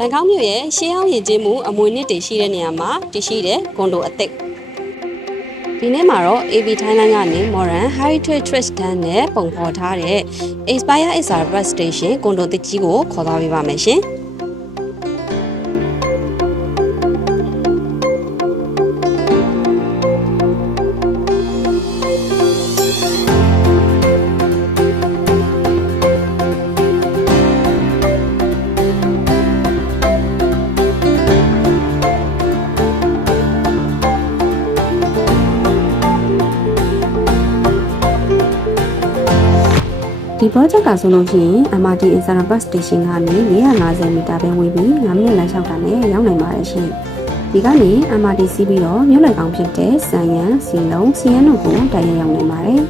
ဘန်ကောက်မြို့ရဲ့ရှေးဟောင်းယဉ်ကျေးမှုအမွေအနှစ်တွေရှိတဲ့နေရာမှာတည်ရှိတဲ့ကွန်ဒိုအသစ်ဒီနေ့မှာတော့ AB Thailand ကနေ Modern Heritage Trust တန်းနဲ့ပုံဖော်ထားတဲ့ Inspire SR Bus Station ကွန်ဒိုတစ်ကြီးကိုခေါ်သွားပေးပါမယ်ရှင်ဒီ project ကဆိုလို့ရှိရင် MRT Inspire Bus Station ကနေ450မီတာပဲဝေးပြီး9မိနစ်လမ်းလျှောက်တာနဲ့ရောက်နိုင်ပါတယ်ရှင်ဒီကနေ MRT စီးပြီးတော့မြို့လယ်ကောင်ဖြစ်တဲ့စံရန်စီလုံးစီရန်တို့ကိုတိုက်ရိုက်ရောက်နိုင်ပါတယ်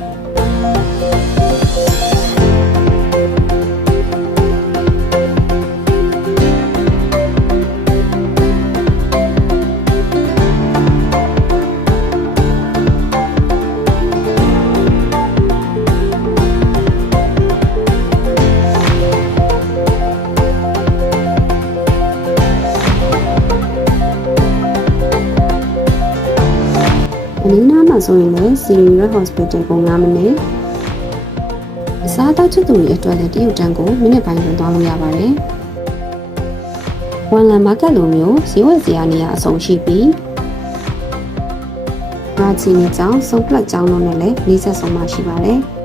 အနီးနားမှာဆိုရင်လည်း Senior Hospital ကို9မိနစ်အစားအသောက်ချစ်သူတွေအတွက်လည်းတရုတ်တန်းကိုမိနစ်ပိုင်းတွင်သွားလို့ရပါတယ်။ဝန်လန်မားကတ်လိုမျိုးဈေးဝယ်စရာနေရာအဆုံးရှိပြီးရာချီနေကျောင်းစုံပလက်ကျောင်းတို့နဲ့လည်းနှိစက်ဆုံးမှရှိပါတယ်။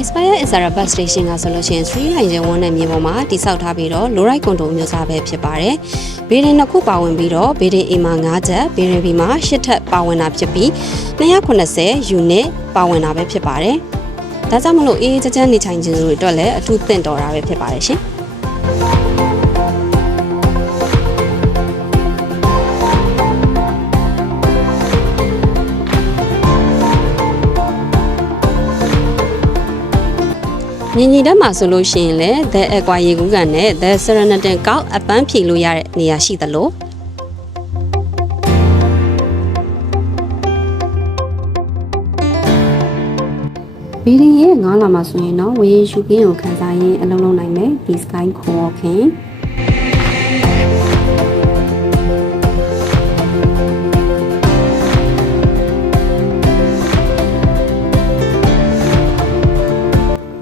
Inspire SR Bus Station ကဆိုလို့ရှိရင်3 line ကျဝန်းတဲ့မြေပေါ်မှာတိစောက်ထားပြီးတော့ low ride ကွန်ဒိုမျိုးစားပဲဖြစ်ပါတယ်။ဘေးရင်နှစ်ခုပါဝင်ပြီးတော့ဘေးရင် A မှာ9ချက်ဘေးရင် B မှာ10ထပ်ပါဝင်တာဖြစ်ပြီး290 unit ပါဝင်တာပဲဖြစ်ပါတယ်။ဒါကြောင့်မလို့အေးချမ်းချမ်းနေထိုင်ခြင်းတွေအတွက်လည်းအထူးသင့်တော်တာပဲဖြစ်ပါတယ်ရှင်။ညင်ညီတက်မှာဆိုလို့ရှိရင်လည်း The Aqua ရေကူးကန်နဲ့ The Serenity ကောက်အပန်းဖြေလို့ရတဲ့နေရာရှိသလိုဘီဒီရဲ့ငားလာမှာဆိုရင်တော့ဝေးရှုခင်းကိုခန်းစားရင်အလုံးလုံးနိုင်မယ်ဒီ Sky Co-working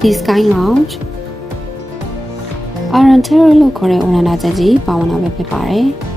The Sky Lounge Arantero လို့ခေါ်တဲ့ဝန်ထမ်းချက်ကြီးပါဝင်တာပဲဖြစ်ပါတယ်။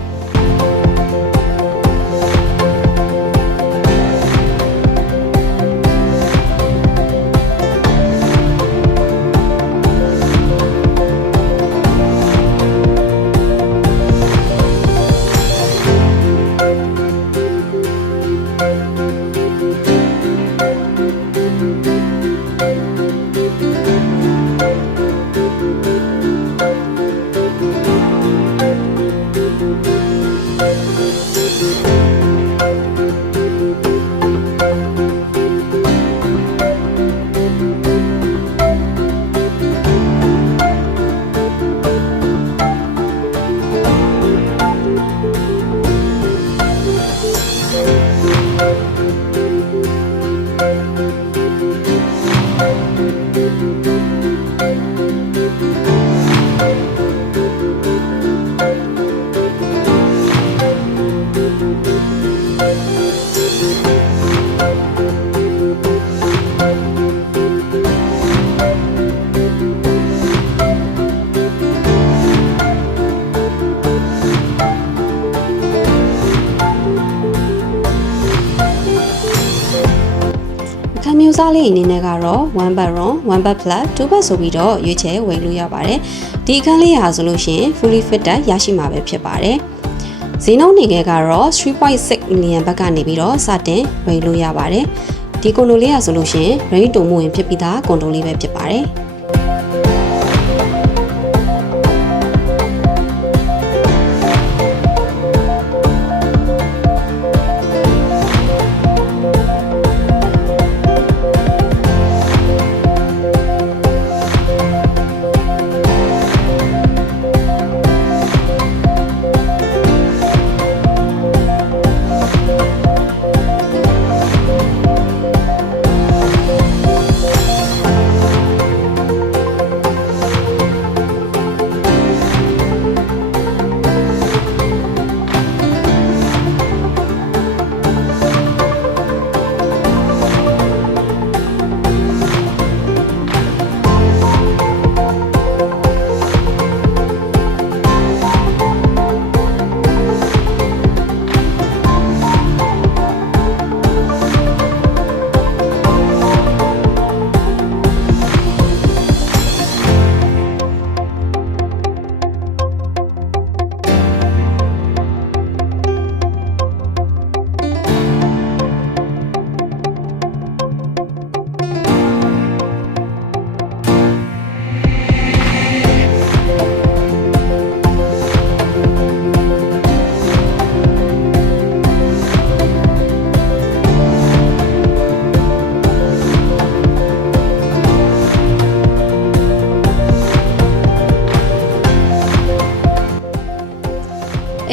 မျိုးစားလေးအနေနဲ့ကတော့1 bed room 1 bed flat 2 bed ဆိုပြီးတော့ရွေးချယ်ဝယ်လို့ရပါတယ်ဒီအခန်းလေးဟာဆိုလို့ရှိရင် fully fitted ရရှိမှာပဲဖြစ်ပါတယ်ဈေးနှုန်းနေငယ်ကတော့ 3.6 million ဘတ်ကနေပြီးတော့စတင်ဝယ်လို့ရပါတယ်ဒီကွန်ဒိုလေးဟာဆိုလို့ရှိရင် ready to move ဝင်ဖြစ်ပြီးသားကွန်ဒိုလေးပဲဖြစ်ပါတယ်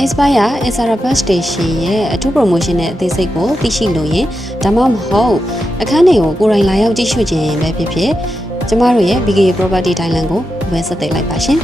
Aspire Esara Bus Station ရဲ့အထူး promotion နဲ့အသေးစိတ်ကိုသိရှိလို့ရင်ဒါမှမဟုတ်အခန်းတွေကိုကိုယ်တိုင်လာရောက်ကြည့်ရှုခြင်းပဲဖြစ်ဖြစ်ကျမတို့ရဲ့ BKA Property Thailand ကိုဝယ်ဆက်သွယ်လိုက်ပါရှင်